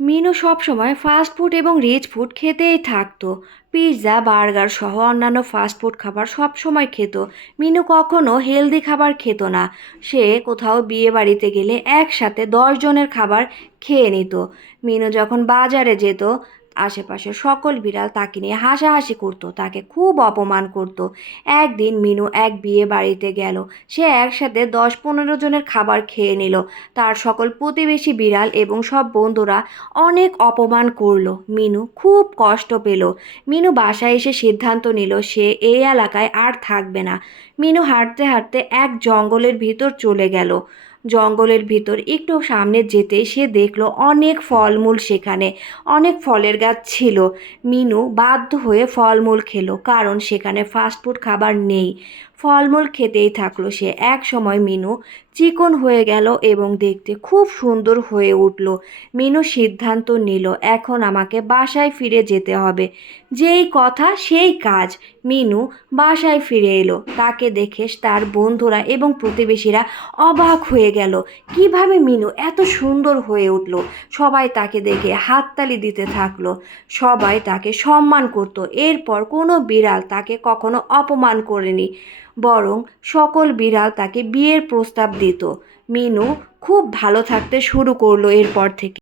মিনু সবসময় fast food এবং rich food খেতেই থাকতো। পিৎজা বার্গার সহ অন্যান্য ফাস্ট ফুড খাবার সবসময় খেত। মিনু কখনও হেলদি খাবার খেত না। সে কোথাও বিয়ে বাড়িতে গেলে একসাথে দশ জনের খাবার খেয়ে নিত। মিনু যখন বাজারে যেত আশেপাশে সকল বিড়াল তাকে নিয়ে হাসাহাসি করতো, তাকে খুব অপমান করতো। একদিন মিনু এক বিয়ে বাড়িতে গেল, সে একসাথে দশ পনেরো জনের খাবার খেয়ে নিল। তার সকল প্রতিবেশী বিড়াল এবং সব বন্ধুরা অনেক অপমান করল। মিনু খুব কষ্ট পেল। মিনু বাসায় এসে সিদ্ধান্ত নিল, সে এই এলাকায় আর থাকবে না। মিনু হাঁটতে হাঁটতে এক জঙ্গলের ভিতর চলে গেল। জঙ্গলের ভিতর একটু সামনে যেতে সে দেখল অনেক ফলমূল সেখানে। অনেক ফলের গাছ ছিল। মিনু বাধ্য হয়ে ফলমূল খেলো, কারণ সেখানে ফাস্টফুড খাবার নেই। ফলমূল খেতেই থাকল সে। এক সময় মিনু চিকন হয়ে গেল এবং দেখতে খুব সুন্দর হয়ে উঠল। মিনু সিদ্ধান্ত নিল, এখন আমাকে বাসায় ফিরে যেতে হবে। যেই কথা, সেই কাজ। মিনু বাসায় ফিরে এলো। তাকে দেখে তার বন্ধুরা এবং প্রতিবেশীরা অবাক হয়ে গেল। কীভাবে মিনু এত সুন্দর হয়ে উঠল? সবাই তাকে দেখে হাততালি দিতে থাকল। সবাই তাকে সম্মান করতো। এরপর কোনো বিড়াল তাকে কখনো অপমান করেনি। বরং সকল বিড়াল তাকে বিয়ের প্রস্তাব দিত। মিনু খুব ভালো থাকতে শুরু করল এরপর থেকে।